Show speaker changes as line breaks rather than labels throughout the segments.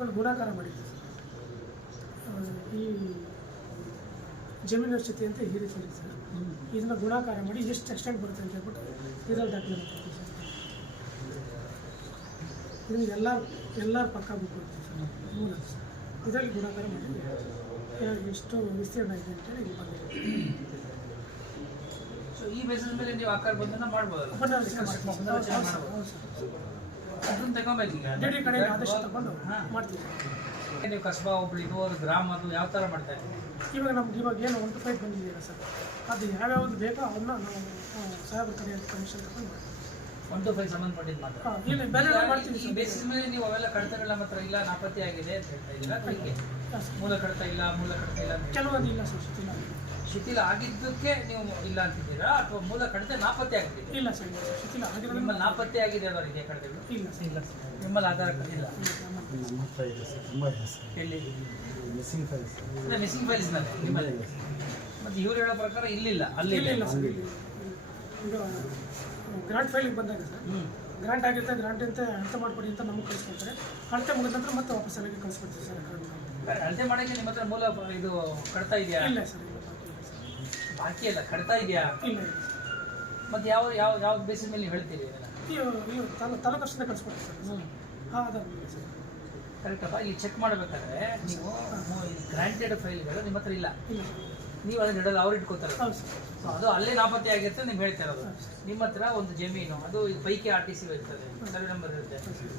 ಮಾಡ್ಕೊಂಡು ಗುಣಾಕಾರ ಮಾಡಿದ್ದೆ ಈ ಜಮೀನು ಸ್ಥಿತಿ ಅಂತ ಈ ರೀತಿ ಇರುತ್ತೆ ಸರ್. ಇದನ್ನ ಗುಣಾಕಾರ ಮಾಡಿ ಎಷ್ಟು ಎಕ್ಸ್ಟೆಂಟ್ ಬರುತ್ತೆ ಅಂತ ಹೇಳ್ಬಿಟ್ಟು ಇದ್ರಲ್ಲಿ ದಾಖಲೆ ಮಾಡ್ತೀವಿ ಸರ್. ಇದನ್ನ ಎಲ್ಲ ಎಲ್ಲರ ಪಕ್ಕ ಬುಕ್ ಸರ್. ಮೂಲ ಸರ್. ಇದರಲ್ಲಿ ಗುಣಾಕಾರ ಮಾಡಿ ಎಷ್ಟು ವಿಸ್ತೀರ್ಣ ಇದೆ ಅಂತೇಳಿ ಇಲ್ಲಿ ಬಂದಿದೆ.
ಸೊ ಈ ಬೇಸಿಸ್ ಮೇಲೆ ನೀವು ಆಕಾರ ಬಂದನ್ನ ಮಾಡ್ಬೋದಲ್ಲ? ಹೌದು ಸರ್,
ಸರ್,
ಮಾಡ್ಬೋದು.
ಹೌದು ಸರ್
ಅದನ್ನ ತಗೊಂಬೇಕು ಈಗ
ಡಿ ಡಿ ಆದೇಶ ತಗೊಂಡು
ಹಾ.
ಮಾಡ್ತೀವಿ.
ನೀವು ಕಸಬಾ ಒಬ್ಳಿದು ಅವ್ರ ಗ್ರಾಮ ಅದು ಯಾವ ಥರ ಮಾಡ್ತಾ ಇದ್ದೀವಿ
ಇವಾಗ ನಮ್ಗೆ ಇವಾಗ ಏನು ಒಂದು ಪೈಪ್ ಬಂದಿದೆಯಲ್ಲ ಸರ್ ಅದು ಯಾವ್ಯಾವ್ದು ಬೇಕೋ ಅವನ್ನ ನಾವು ಸಹಾಯ ಸಾಹೇಬ್ರ ಕಮಿಷನ್ ತಗೊಂಡು ಒಂದು
ಒನ್ ಟು ಫೈವ್ ಸಂಬಂಧಪಟ್ಟಿದ್ದು ಮಾತ್ರ.
ಹಾಂ ಇಲ್ಲಿ ಬೇರೆ ಮಾಡ್ತೀವಿ
ಈ
ಸರ್.
ಬೇಸಿಸ್ ಮೇಲೆ ನೀವು ಅವೆಲ್ಲ ಕಡತಗಳ ಮಾತ್ರ ಇಲ್ಲ ನಾಪತ್ತೆ ಆಗಿದೆ ಅಂತ ಹೇಳ್ತಾ ಇದ್ದೀರಾ ಮೂಲ ಕಡತ ಇಲ್ಲ ಮೂಲ ಕಡತ ಇಲ್ಲ ಕೆಲವೊಂದಿಲ್ಲ ಹೇಳಿ.
ಕೆಲವೊಂದು ಇಲ್ಲ ಸರ್ ಶಿಥಿಲ
ಶಿಥಿಲ ಆಗಿದ್ದಕ್ಕೆ ನೀವು ಇಲ್ಲ ಅಂತಿದ್ದೀರಾ? ಅಥವಾ ಮೂಲ ಕಡಿತ ನಾಪತ್ತೆ ಆಗಿದೆ
ಇಲ್ಲ ಸರ್ ಇಲ್ಲ ಸರ್. ಶಿಥಿಲ ಆಗಿರೋದ್ರಿಂದ
ನಿಮ್ಮಲ್ಲಿ ನಾಪತ್ತೆ ಆಗಿದೆ ಅನ್ನೋ ಇದೆ ಕಡಿತಗಳು
ಇಲ್ಲ ಸರ್. ಇಲ್ಲ ಸರ್.
ನಿಮ್ಮಲ್ಲಿ ಆಧಾರ ಕಾರ್ಡ್ ಇಲ್ಲ?
ನಮ್ಮ ಹತ್ರ ಇದೆ ಸರ್. ತುಂಬ ಇದೆ ಸರ್.
ಎಲ್ಲಿ?
ಮಿಸ್ಸಿಂಗ್ ಫೈಲ್ಸ್
ಮಿಸ್ಸಿಂಗ್ ಫೈಲ್ಸ್ ನಿಮ್ಮಲ್ಲಿ? ಮತ್ತೆ ಇವ್ರು ಹೇಳೋ ಪ್ರಕಾರ ಇಲ್ಲಿಲ್ಲ ಅಲ್ಲಿ
ಇಲ್ಲ ಇಲ್ಲ ಸರ್. ಈಗ ಗ್ರಾಂಟ್ ಫೈಲಿಗೆ ಬಂದಾಗ ಸರ್
ಹ್ಮ್.
ಗ್ರಾಂಟ್ ಆಗಿರುತ್ತೆ ಗ್ರಾಂಟ್ ಅಂತ ಅಳತೆ ಮಾಡಿಕೊಡಿ ಅಂತ ನಮಗೆ ಕಳಿಸ್ಕೊಡ್ತಾರೆ. ಅಳತೆ ಮುಗಿದ ನಂತರ ಮತ್ತೆ ವಾಪಸ್ ಅಲ್ಲಿಗೆ ಕಳಿಸ್ಕೊಡ್ತೀವಿ ಸರ್.
ಅಳತೆ ಮಾಡೋಕ್ಕೆ ನಿಮ್ಮ ಹತ್ರ ಮೂಲ ಇದು ಕಡ್ತಾ ಇದೆಯಾ?
ಇಲ್ಲ ಸರ್ ಬಾಕಿ
ಅಲ್ಲ ಕಡತ ಇದೆಯಾ?
ಇಲ್ಲ
ಮತ್ತೆ ಯಾವ ಯಾವ ಯಾವ ಬೇಸಿಸ್ ಮೇಲೆ ನೀವು ಹೇಳ್ತೀರಿ
ತಾಲೂಕು ಕಳಿಸ್ಕೊಡ್ತೀವಿ ಸರ್. ಹಾಂ ಸರ್.
ಕರೆಕ್ಟಪ್ಪ ಇಲ್ಲಿ ಚೆಕ್ ಮಾಡಬೇಕಾದ್ರೆ ನೀವು ಗ್ರಾಂಟೆಡ್ ಫೈಲ್ಗಳು ನಿಮ್ಮ ಹತ್ರ ಇಲ್ಲ. ನೀವು ಅದನ್ನ ಇಡಲ್ಲ ಅವ್ರು ಇಟ್ಕೋತಾರೆ. ಸೊ ಅದು ಅಲ್ಲೇ ನಾಪತ್ತೆ ಆಗಿರುತ್ತೆ ನಿಮ್ಗೆ ಹೇಳ್ತಾ ಇರೋದು. ನಿಮ್ಮ ಹತ್ರ ಒಂದು ಜಮೀನು ಅದು ಪೈಕಿ ಆರ್ ಟಿ ಸಿ ಇರ್ತದೆ ಸರ್ವೆ ನಂಬರ್ ಇರುತ್ತೆ.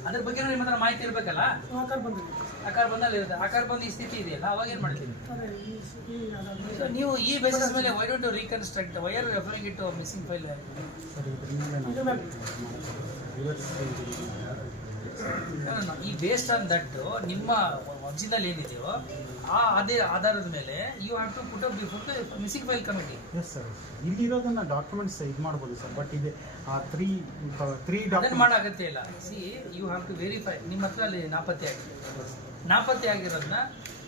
ಅದ್ರ ಬಗ್ಗೆ ನಿಮ್ಮ ಹತ್ರ ಮಾಹಿತಿ ಇರಬೇಕಲ್ಲ?
ಆಕಾರ ಬಂದಿದೆ.
ಆಕಾರ ಬಂದಲ್ಲಿ ಇರುತ್ತೆ. ಆಕಾರ ಬಂದ ಈ ಸ್ಥಿತಿ ಇದೆಯಲ್ಲ ಅವಾಗ ಏನು ಮಾಡ್ತೀವಿ
ಸೊ
ನೀವು ಈ ಬೇಸಿಸ್ ಮೇಲೆ why don't reconstruct why are referring it missing file ಈ ಬೇಸ್ಡ್ ಆನ್ ದಟ್ ನಿಮ್ಮ ಒರಿಜಿನಲ್ ಏನಿದೆಯೋ ಆ ಅದೇ ಆಧಾರದ ಮೇಲೆ you have to put up before the file committee
yes sir ಇಲ್ಲಿರೋದನ್ನ documents ಇದು ಮಾಡ್ಬೋದು ಸರ್ ಬಟ್ ಇದೆ ಆ ತ್ರೀ ತ್ರೀ ಡಾಕ್ಯುಮೆಂಟ್
ಮಾಡೋ ಅಗತ್ಯ ಇಲ್ಲ. So you have to verify ನಿಮ್ಮ ಹತ್ರ ಅಲ್ಲಿ ನಾಪತ್ತೆ ಆಗಿದೆ. ನಾಪತ್ತೆ ಆಗಿರೋದನ್ನ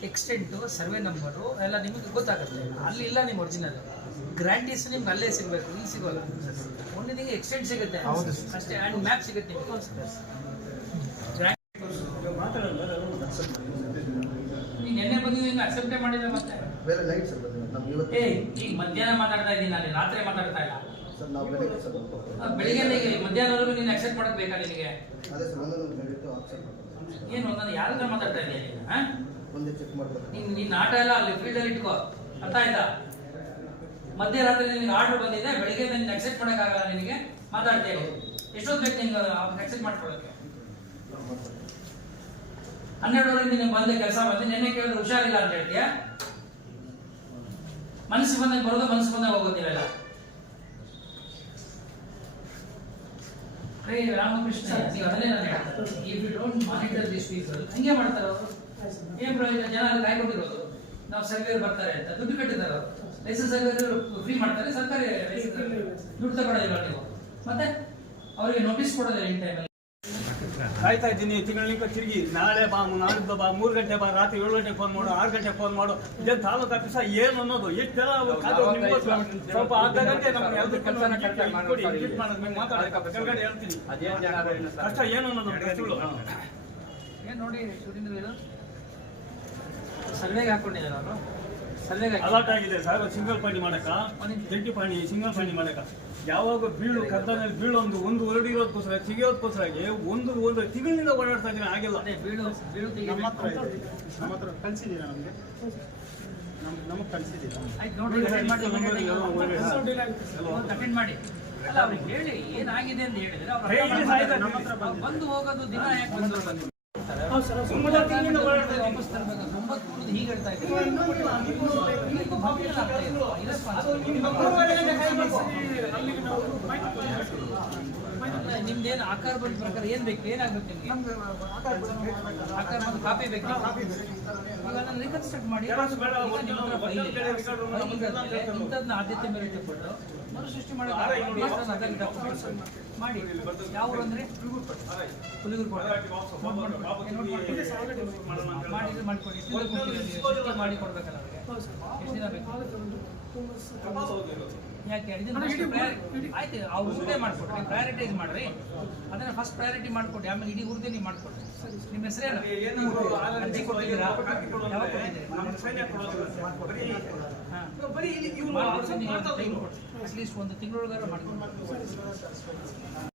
ಎಕ್ಸ್ಟೆಂಟು ಸರ್ವೆ ನಂಬರು ಎಲ್ಲ ನಿಮಗೆ ಗೊತ್ತಾಗುತ್ತೆ. ಅಲ್ಲಿ ಇಲ್ಲ ನಿಮ್ಮ ಒರಿಜಿನಲ್ ಗ್ರಾಂಟೀಸ್ ನಿಮ್ಗೆ ಅಲ್ಲೇ ಸಿಗಬೇಕು ಇಲ್ಲಿ ಸಿಗೋಲ್ಲ. ಒಂದು ನಿಮಗೆ ಎಕ್ಸ್ಟೆಂಟ್ ಸಿಗುತ್ತೆ. ಅಷ್ಟೇ. ಆ್ಯಂಡ್ ಮ್ಯಾಪ್ ಸಿಗುತ್ತೆ ನಿಮಗೆ Grant- ನೀನು ನೆನ್ನೆ ಬಂದಿದ್ದು ಇನ್ನು ಅಕ್ಸೆಪ್ಟೇ ಮಾಡಿದ್ರೆ ಮತ್ತೆ?
ಬೇರೆ ಲೈಟ್ ಸರ್ ಬಂದಿದೆ. ನಮ್ಗೆ ಇವತ್ತು
ಏ ಈಗ ಮಧ್ಯಾಹ್ನ ಮಾತಾಡ್ತಾ ಇದ್ದೀನಿ ನಾನು ರಾತ್ರಿ ಮಾತಾಡ್ತಾ ಇಲ್ಲ.
ಸರ್ ನಾವು ಬೆಳಗ್ಗೆ ಸರ್
ಆ, ಬೆಳಿಗ್ಗೆ ನೀನು ಮಧ್ಯಾಹ್ನವರೆಗೂ ನೀನು ಅಕ್ಸೆಪ್ಟ್ ಮಾಡೋದು ಬೇಕಾ ನಿನಗೆ?
ಅದೇ ಸರ್ ಒಂದೊಂದು ದಯವಿಟ್ಟು ಆಪ್ಷನ್
ಏನು ನಾನು ಯಾರ ಹತ್ರ ಮಾತಾಡ್ತಾ ಇದ್ದೀನಿ ನೀನು ಹಾಂ
ಒಂದೇ ಚೆಕ್ ಮಾಡ್ಬೇಕು
ನೀನ್ ನಿನ್ನ ಆಟ ಎಲ್ಲ ಅಲ್ಲಿ ಫೀಲ್ಡಲ್ಲಿ ಇಟ್ಕೋ. ಅರ್ಥ ಆಯ್ತಾ? ಮಧ್ಯರಾತ್ರಿ ನಿನಗೆ ಆರ್ಡರ್ ಬಂದಿದೆ ಬೆಳಿಗ್ಗೆ ನಿನ್ನ ಅಕ್ಸೆಪ್ಟ್ ಮಾಡೋಕ್ಕಾಗಲ್ಲ ನಿನಗೆ. ಮಾತಾಡ್ತೇವೆ ಎಷ್ಟೊತ್ತು ಬೇಕು ನಿಂಗೆ ಅಕ್ಸೆಪ್ಟ್ ಮಾಡ್ಕೊಳ್ಳೋಕ್ಕೆ ಹನ್ನೆರಡುವರೆಗೆ ನಿನಗೆ ಬಂದೆ ಕೆಲಸ ಮತ್ತೆ ನೆನ್ನೆ ಕೇಳಿದ್ರೆ ಹುಷಾರಿಲ್ಲ ಅಂತ ಹೇಳ್ತೀಯ? ಮನಸ್ಸು ಬಂದಾಗ ಬರೋದು ಮನಸ್ಸು ಬಂದಾಗ ಹೋಗೋದಿಲ್ಲ ರೇ ರಾಮಕೃಷ್ಣ ನೀವು ಅದನ್ನೇ ನಾನು ಹೇಳ್ತಾರೆ if you don't monitor this people ಹಂಗೆ ಮಾಡ್ತಾರೆ ಅವರು. ಏನ್ ಪ್ರಯೋಜನ? ಜನ ಅಲ್ಲಿ ಕಾಯ್ಕೊಂಡಿರೋದು. ನಾವು ಸರ್ವೇರ್ ಬರ್ತಾರೆ ಅಂತ ದುಡ್ಡು ಕಟ್ಟಿದ್ದಾರೆ ಅವರು. ಲೈಸೆನ್ಸ್ ಸರ್ವೇರ್ ಫ್ರೀ ಮಾಡ್ತಾರೆ ಸರ್ಕಾರಿ ದುಡ್ಡು ತಗೊಳ್ಳೋದಿಲ್ಲ ನೀವು. ಮತ್ತೆ ಅವರಿಗೆ ನೋಟಿಸ್ ಕೊಡೋದಿಲ್ಲ ಇನ್ ಟೈಮಲ್ಲಿ
ಕಾಯ್ತಾ ಇದ್ದೀನಿ ತಿಂಗಳಿಂದ ತಿರುಗಿ. ನಾಳೆ ಬಾ ನಾಳಿದ್ದು ಬಾ ಮೂರು ಗಂಟೆ ಬಾ ರಾತ್ರಿ ಏಳು ಗಂಟೆಗೆ ಫೋನ್ ಮಾಡು ಆರು ಗಂಟೆಗೆ ಫೋನ್ ಮಾಡು. ಇದೇ ತಾಲೂಕು ಆಫೀಸ ಏನು ಅನ್ನೋದು? ನಿಮ್ಗೋಸ್ಕರ ಸ್ವಲ್ಪ ಅರ್ಧ ಗಂಟೆ ನಮ್ಗೆ ಯಾವ್ದು ಕೆಲಸ ಕೆಳಗಡೆ ಹೇಳ್ತೀನಿ. ಕಷ್ಟ ಏನು ಅನ್ನೋದು ಕಷ್ಟಗಳು
ಏನ್ ನೋಡಿ ಸುರೇಂದ್ರ ಸರ್ವೆಗೆ ಹಾಕೊಂಡಿದ್ದಾರೆ ಅವರು
ಅಲರ್ಟ್ ಆಗಿದೆ ಸರ್ ಸಿಂಗಲ್ ಪಾಣಿ ಮಾಡಕ ಜಂಟಿ ಪಾಣಿ ಸಿಂಗಲ್ ಪಾಣಿ ಮಾಡಕ ಯಾವಾಗ ಬೀಳು ಕದ್ದ ಮೇಲೆ ಬೀಳು ಒಂದು ಒಂದು ಹೊರಡಿ ಇರೋದಕ್ಕೋಸ್ಕರ ತೆಗಿಯೋದಕ್ಕೋಸ್ಕರ ಒಂದು ಒಂದು ತಿಂಗಳಿಂದ ಓಡಾಡ್ತಾ ಇದ್ದೀನಿ ಆಗಿಲ್ಲ.
ಕಳಿಸಿದ್ದೀರಾ ನಮಗೆ? ನಮ್ ನಮಗೆ ಕಳಿಸಿದ್ದೀರಾ?
ಮಾಡಿ ಅಲ್ಲ ಅವ್ರಿಗೆ ಹೇಳಿ ಏನಾಗಿದೆ ಅಂತ ಹೇಳಿದ್ರೆ ಬಂದು ಹೋಗೋದು ದಿನ ಯಾಕೆ ಬಂದು ಕುಡಿದು ಹೀಗೆ ಹೇಳ್ತಾ ಇದ್ದಾರೆ. ನಿಮ್ದೇನು ಆಕಾರ ಬಂದ ಪ್ರಕಾರ ಏನ್ ಬೇಕು ಏನಾಗ್ಬೇಕು ನಿಮ್ಗೆ? ಆಕಾರ ಬಂದು ಕಾಪಿ ಬೇಕು. ಅದನ್ನ ರಿಕನ್ಸ್ಟ್ರಕ್ಟ್ ಮಾಡಿ. ಇಂಥದ್ನ ಆದ್ಯತೆ ಮೇಲೆ ಇಟ್ಟುಕೊಂಡು ಮರುಸೃಷ್ಟಿ ಮಾಡಿ. ಮಾಡಿ ಯಾವ ಅಂದ್ರೆ. ಮಾಡಿದ್ರೆ ಮಾಡ್ಕೊಡಿ. ಮಾಡಿ ಕೊಡ್ಬೇಕಲ್ಲ ಎಷ್ಟು ದಿನ ಬೇಕು? ಯಾಕೆ ಆಯ್ತು ಆ ಊರದೇ ಮಾಡ್ಕೊಡ್ರಿ ಪ್ರಯಾರಿಟೈಸ್ ಮಾಡ್ರಿ. ಅದನ್ನ ಫಸ್ಟ್ ಪ್ರಯಾರಿಟಿ ಮಾಡ್ಕೊಡಿ ಆಮೇಲೆ ಇಡೀ ಊರದೇ ನೀವು ಮಾಡ್ಕೊಡಿ. ನಿಮ್ಮ ಹೆಸರೇನು ಅರ್ಜಿ ಕೊಟ್ಟಿದ್ದೀರಾ? ಯಾವಾಗ ಕೊಟ್ಟಿದ್ದೀರಿ? ಅಟ್ಲೀಸ್ಟ್ ಒಂದು ತಿಂಗಳೊಳಗಾರ ಮಾಡ್ಕೊಡಿ